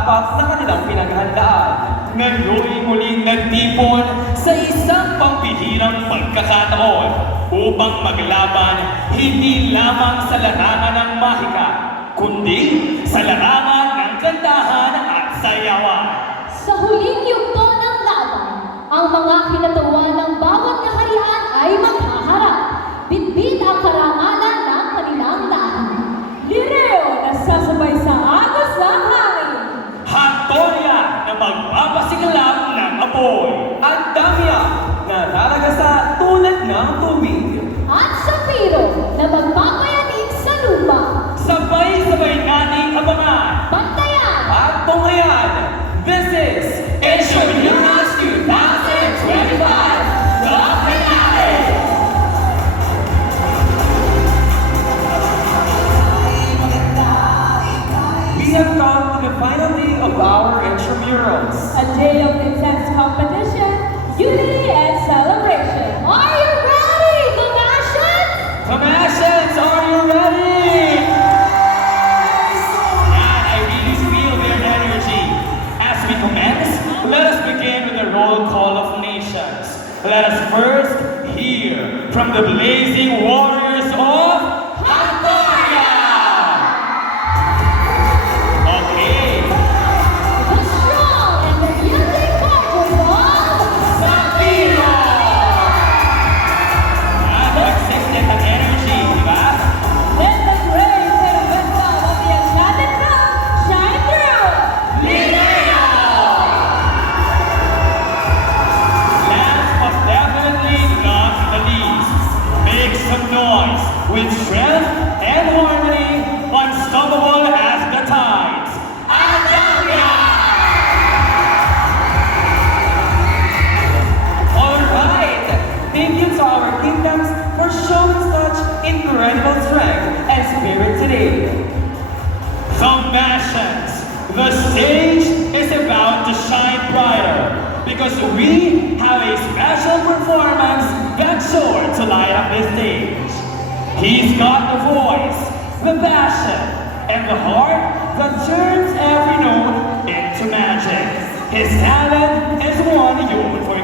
tapak na kanilang pinaghandaan. Ngayon'y muling nagtipon sa isang pampihirang pagkakataon upang maglaban hindi lamang sa larangan ng mahika, kundi sa larangan ng kantahan at sayawan. Sa huling yugto ng laban, ang mga kinatawan ng bawat kaharian ay maghaharap. Bitbit ang karangalan ng kanilang daan. Lireo na sasabay sa agos ng hangin. Haktorya na magpapasigalap ng apoy. At damya na raragasa tulad ng tubig. At Sapiro na magpapayanig sa lupa. Sabay-sabay nating abangan Bantayan! at tunghayan. This is Intramuros 2025, the finale! We have come to the final day of our Intramurals. A day of intense competition, unity, and celebration. Are you ready, Gabashians? Comashans, are you ready? And I really feel their energy. As we commence, let us begin with the roll call of nations. Let us first hear from the blazing warriors of Haktorya! Okay, The strong and the yielding fighters of Sapiro! Mag-extend ang energy, di ba? Let the grace and wisdom of the enchanted crown shine through. Lineo! Last but definitely not the least, make some noise with strength and harmony, unstoppable as the tides. Adamya! Alright, thank you to our kingdoms for showing such incredible strength and spirit today. Combations, the stage is about to shine brighter because we have a special performance that's sure to light up this stage. He's got the voice, the passion, and the heart that turns every note into magic. His talent is one you for